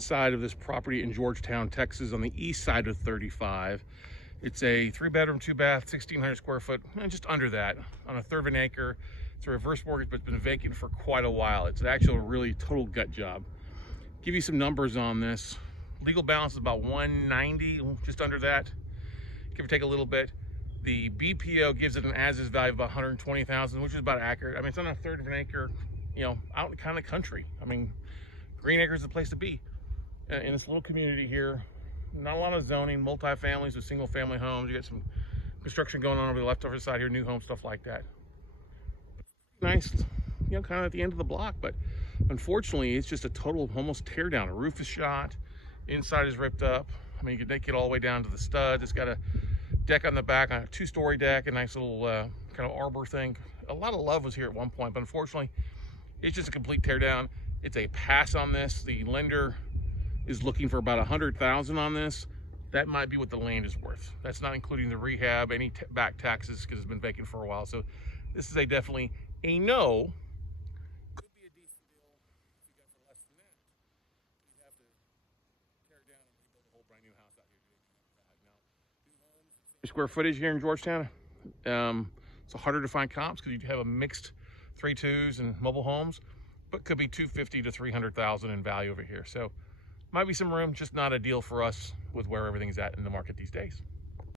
side of this property in Georgetown, Texas, on the east side of 35. It's a 3-bedroom, 2-bath, 1,600 square foot, just under that, on a third of an acre. It's a reverse mortgage, but it's been vacant for quite a while. It's actually a really total gut job. Give you some numbers on this. Legal balance is about 190, just under that, give or take a little bit. The BPO gives it an as-is value of about 120,000, which is about accurate. I mean, it's on a third of an acre, out in kind of country. I mean, Green Acres is the place to be. In this little community here, not a lot of zoning, multi-families with single-family homes. You got some construction going on over the leftover side here, new home, stuff like that. Nice, kind of at the end of the block, but unfortunately, it's just a total almost tear down. The roof is shot, inside is ripped up. I mean, you can take it all the way down to the studs. It's got a deck on the back, a 2-story deck, a nice little kind of arbor thing. A lot of love was here at one point, but unfortunately, it's just a complete tear down. It's a pass on this. The lender is looking for about 100,000 on this. That might be what the land is worth. That's not including the rehab, any back taxes, because it's been vacant for a while. So this is definitely a no. Could be a decent deal if you got for less than that. You'd have to tear it down and rebuild a whole brand new house out here. Now, square footage here in Georgetown. It's harder to find comps because you have a mixed 3.2s and mobile homes, but could be 250 to 300,000 in value over here. So might be some room, just not a deal for us with where everything's at in the market these days.